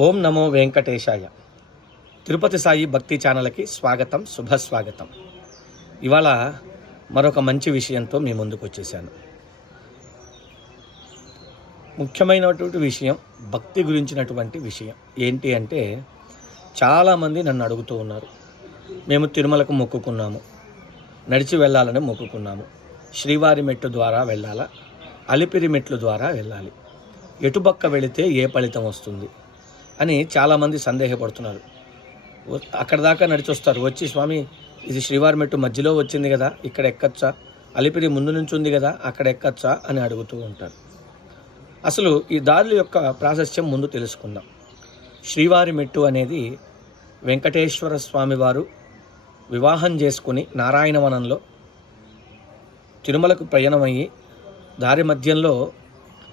ఓం నమో వెంకటేశాయ. తిరుపతి సాయి భక్తి ఛానల్కి స్వాగతం, శుభస్వాగతం. ఇవాళ మరొక మంచి విషయంతో మీ ముందుకు వచ్చేసాను. ముఖ్యమైనటువంటి విషయం, భక్తి గురించినటువంటి విషయం ఏంటి అంటే, చాలామంది నన్ను అడుగుతూ ఉన్నారు. మేము తిరుమలకు మొక్కుకున్నాము, నడిచి వెళ్ళాలని మొక్కుకున్నాము, శ్రీవారి మెట్టు ద్వారా వెళ్ళాలా, అలిపిరి మెట్లు ద్వారా వెళ్ళాలి, ఎటుపక్క వెళితే ఏ ఫలితం వస్తుంది అని చాలామంది సందేహపడుతున్నారు. అక్కడ దాకా నడిచి వస్తారు, వచ్చి స్వామి ఇది శ్రీవారి మెట్టు మధ్యలో వచ్చింది కదా, ఇక్కడ ఎక్కచ్చా, అలిపిరి ముందు నుంచి ఉంది కదా, అక్కడ ఎక్కచ్చా అని అడుగుతూ ఉంటారు. అసలు ఈ దారుల యొక్క ప్రాశస్త్యం ముందు తెలుసుకుందాం. శ్రీవారి మెట్టు అనేది వెంకటేశ్వర స్వామి వారు వివాహం చేసుకుని నారాయణవనంలో తిరుమలకు ప్రయాణమయ్యి దారి మధ్యంలో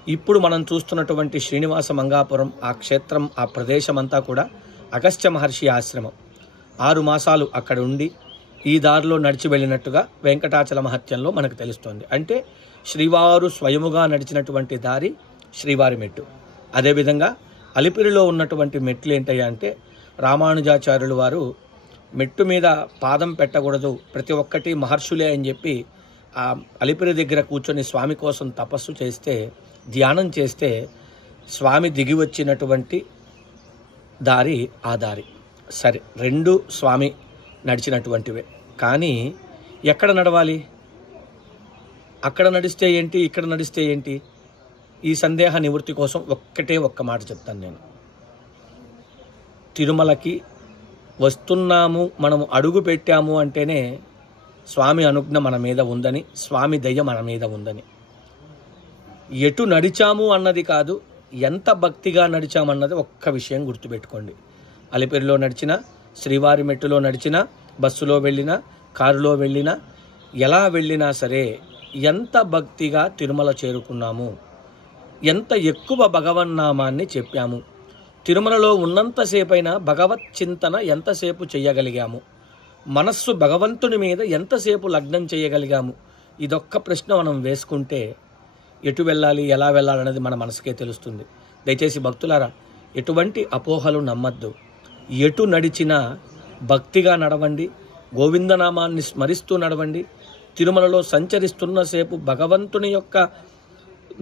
ఇప్పుడు మనం చూస్తున్నటువంటి శ్రీనివాస మంగాపురం, ఆ క్షేత్రం, ఆ ప్రదేశం అంతా కూడా అగస్త్య మహర్షి ఆశ్రమం. 6 మాసాలు అక్కడ ఉండి ఈ దారిలో నడిచి వెళ్ళినట్టుగా వెంకటాచల మహత్యంలో మనకు తెలుస్తోంది. అంటే శ్రీవారు స్వయముగా నడిచినటువంటి దారి శ్రీవారి మెట్టు. అదేవిధంగా అలిపిరిలో ఉన్నటువంటి మెట్లు ఏంటయ్యా అంటే, రామానుజాచార్యులు వారు మెట్టు మీద పాదం పెట్టకూడదు, ప్రతి ఒక్కటి మహర్షులే అని చెప్పి ఆ అలిపిరి దగ్గర కూర్చొని స్వామి కోసం తపస్సు చేస్తే, ధ్యానం చేస్తే స్వామి దిగి వచ్చినటువంటి దారి ఆ దారి. సరే, 2 స్వామి నడిచినటువంటివే. కానీ ఎక్కడ నడవాలి, అక్కడ నడిస్తే ఏంటి, ఇక్కడ నడిస్తే ఏంటి? ఈ సందేహ నివృత్తి కోసం ఒక్క మాట చెప్తాను నేను. తిరుమలకి వస్తున్నాము, మనము అడుగు పెట్టాము అంటేనే స్వామి అనుజ్ఞ మన మీద ఉందని, స్వామి దయ మన మీద ఉందని. ఎటు నడిచాము అన్నది కాదు, ఎంత భక్తిగా నడిచామన్నది ఒక్క విషయం గుర్తుపెట్టుకోండి. అలిపిరిలో నడిచినా, శ్రీవారి మెట్టులో నడిచినా, బస్సులో వెళ్ళినా, కారులో వెళ్ళినా, ఎలా వెళ్ళినా సరే ఎంత భక్తిగా తిరుమల చేరుకున్నాము, ఎంత ఎక్కువ భగవన్నామాన్ని చెప్పాము, తిరుమలలో ఉన్నంతసేపైనా భగవత్ చింతన ఎంతసేపు చేయగలిగాము, మనస్సు భగవంతుని మీద ఎంతసేపు లగ్నం చేయగలిగాము, ఇదొక్క ప్రశ్న మనం వేసుకుంటే ఎటు వెళ్ళాలి, ఎలా వెళ్ళాలనేది మన మనసుకే తెలుస్తుంది. దయచేసి భక్తులారా, ఎటువంటి అపోహలు నమ్మద్దు. ఎటు నడిచినా భక్తిగా నడవండి, గోవిందనామాన్ని స్మరిస్తూ నడవండి. తిరుమలలో సంచరిస్తున్నసేపు భగవంతుని యొక్క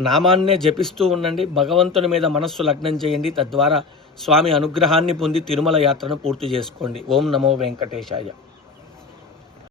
నామాన్నే జపిస్తూ ఉండండి. భగవంతుని మీద మనస్సు లగ్నం చేయండి. తద్వారా స్వామి అనుగ్రహాన్ని పొంది తిరుమల యాత్రను పూర్తి చేసుకోండి. ఓం నమో వెంకటేశాయ.